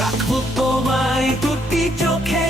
রাখব তোমায় দুটি চোখে।